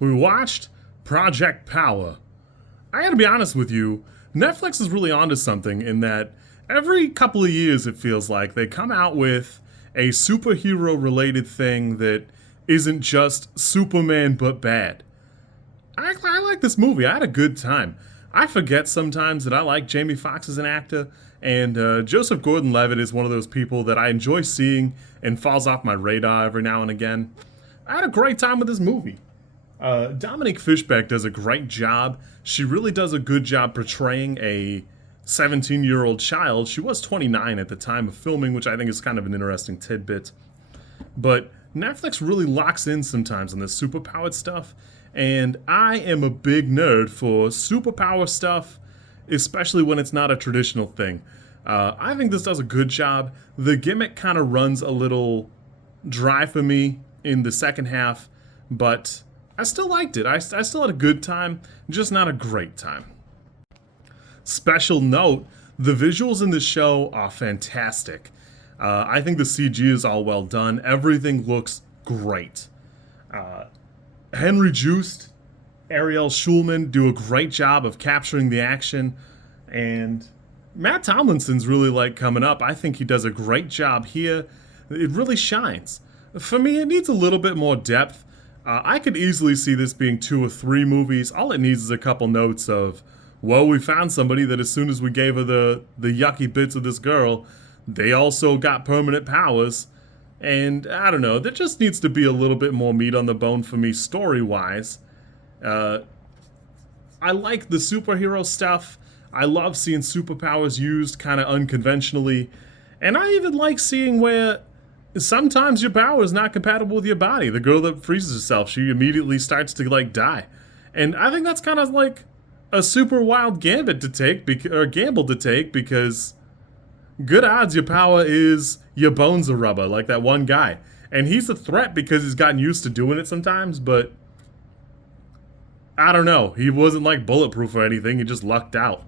we watched Project Power. I gotta be honest with you, Netflix is really onto something in that every couple of years it feels like they come out with a superhero related thing that isn't just Superman but bad. I like this movie. I had a good time. I forget sometimes that I like Jamie Foxx as an actor, and Joseph Gordon-Levitt is one of those people that I enjoy seeing and falls off my radar every now and again. I had a great time with this movie. Dominique Fishback does a great job. She really does a good job portraying a 17-year-old child. She was 29 at the time of filming, which I think is kind of an interesting tidbit. But Netflix really locks in sometimes on this superpowered stuff, and I am a big nerd for superpower stuff, especially when it's not a traditional thing. I think this does a good job. The gimmick kind of runs a little dry for me in the second half, but I still liked it. I still had a good time, just not a great time. Special note, the visuals in the show are fantastic. I think the CG is all well done. Everything looks great. Henry Joost, Ariel, Schulman do a great job of capturing the action, and Matt Tomlinson's really like coming up. I think he does a great job here. It really shines. For me, it needs a little bit more depth. I could easily see this being 2 or 3 movies. All it needs is a couple notes of, well, we found somebody that as soon as we gave her the yucky bits of this girl, they also got permanent powers. And I don't know, there just needs to be a little bit more meat on the bone for me story-wise. I like the superhero stuff. I love seeing superpowers used kind of unconventionally. And I even like seeing where sometimes your power is not compatible with your body. The girl that freezes herself, she immediately starts to like die. And I think that's kind of like a super wild gamble to take because good odds your power is your bones are rubber, like that one guy. And he's a threat because he's gotten used to doing it sometimes, but I don't know. He wasn't like bulletproof or anything, he just lucked out.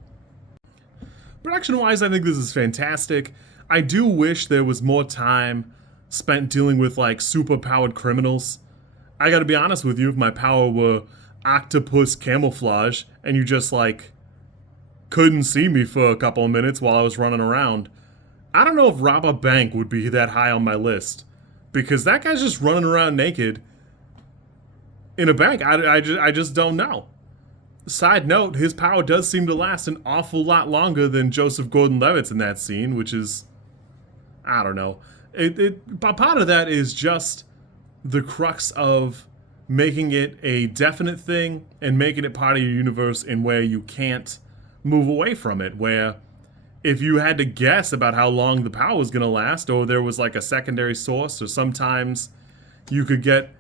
Production-wise, I think this is fantastic. I do wish there was more time spent dealing with like super-powered criminals. I gotta be honest with you, if my power were octopus camouflage and you just like couldn't see me for a couple of minutes while I was running around, I don't know if rob a bank would be that high on my list, because that guy's just running around naked in a bank. I just don't know. Side note, his power does seem to last an awful lot longer than Joseph Gordon-Levitt's in that scene, which is, I don't know. Part of that is just the crux of making it a definite thing and making it part of your universe in where you can't move away from it, where if you had to guess about how long the power was going to last, or there was like a secondary source, or sometimes you could get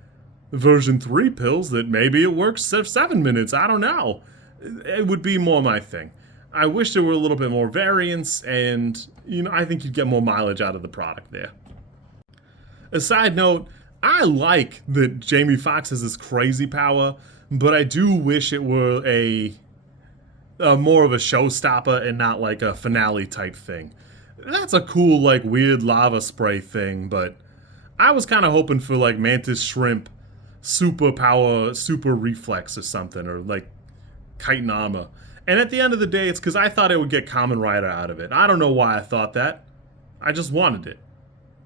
version 3 pills that maybe it works 7 minutes, I don't know. It would be more my thing. I wish there were a little bit more variance, and I think you'd get more mileage out of the product there. A side note, I like that Jamie Foxx has this crazy power, but I do wish it were a more of a showstopper and not like a finale type thing. That's a cool like weird lava spray thing, but I was kind of hoping for like mantis shrimp superpower, super reflex or something, or like chitin armor. And at the end of the day, it's because I thought it would get Kamen Rider out of it. I don't know why I thought that. I just wanted it.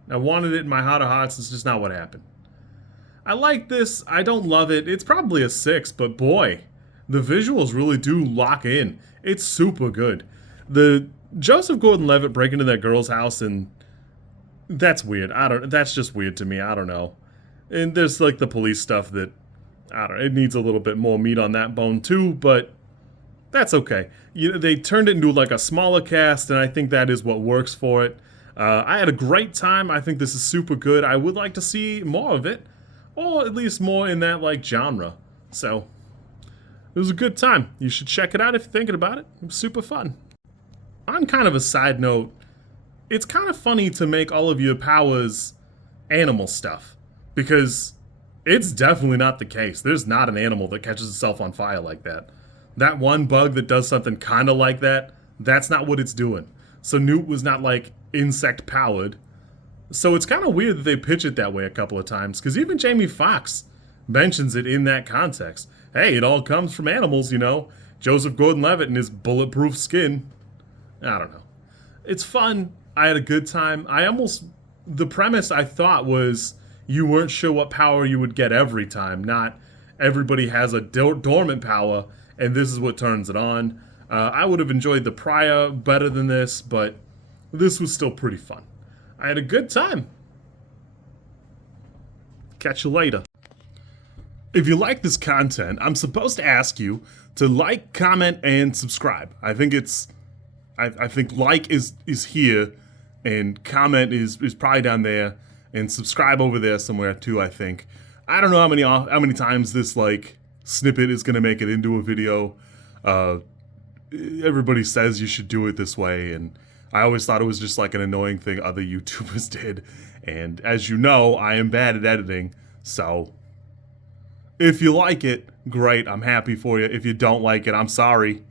I wanted it in my heart of hearts. It's just not what happened. I like this. I don't love it. It's probably a 6, but boy, the visuals really do lock in. It's super good. The Joseph Gordon-Levitt breaking into that girl's house, and that's weird. That's just weird to me. I don't know. And there's like the police stuff that, I don't know, it needs a little bit more meat on that bone too, but that's okay. They turned it into like a smaller cast, and I think that is what works for it. I had a great time. I think this is super good. I would like to see more of it, or at least more in that like genre. So it was a good time. You should check it out if you're thinking about it. It was super fun. On kind of a side note, it's kind of funny to make all of your powers animal stuff, because it's definitely not the case. There's not an animal that catches itself on fire like that. That one bug that does something kind of like that, that's not what it's doing. So Newt was not like insect powered. So it's kind of weird that they pitch it that way a couple of times, because even Jamie Foxx mentions it in that context. Hey, it all comes from animals, you know. Joseph Gordon-Levitt and his bulletproof skin. I don't know. It's fun. I had a good time. The premise I thought was you weren't sure what power you would get every time, not everybody has a dormant power and this is what turns it on. I would have enjoyed the prior better than this, but this was still pretty fun. I had a good time. Catch you later. If you like this content, I'm supposed to ask you to like, comment, and subscribe. I think like is here, and comment is probably down there, and subscribe over there somewhere too. I think. I don't know how many times this like snippet is gonna make it into a video. Everybody says you should do it this way, and I always thought it was just like an annoying thing other YouTubers did. And as you know, I am bad at editing, so if you like it, great, I'm happy for you. If you don't like it, I'm sorry.